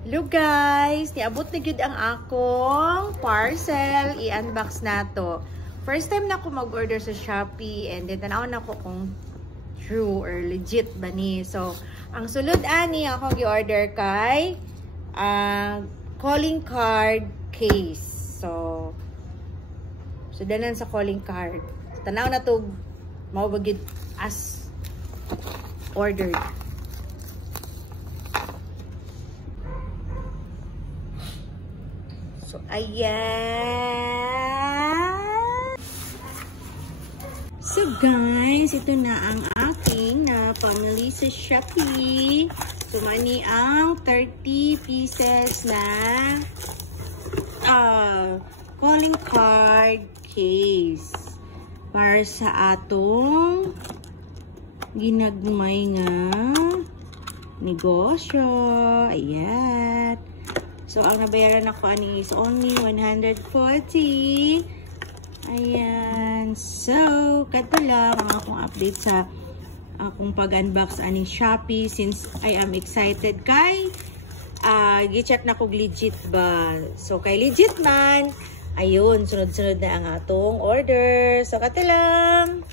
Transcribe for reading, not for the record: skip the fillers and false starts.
Hello guys! Niabot na gyud ang akong parcel. I-unbox na to. First time na ako mag-order sa Shopee and then tanaw na ko kung true or legit ba ni. So, ang sulod ani ako gi-order kay calling card case. So danan sa calling card. Tanaw na to mao ba gyud as ordered. So, ayan. So, guys, ito na ang aking pamili sa Shopee. So, mani ang 30 pieces na calling card case para sa atong ginagmay nga negosyo. Ayan. So, ang nabayaran ako ani is only 140. Ayan. So, kato lang ang akong update sa akong pag-unbox ani Shopee since I am excited kay gi-check na kog legit ba. So, kay legit man, ayun, sunod-sunod na ang atong order. So, kato lang.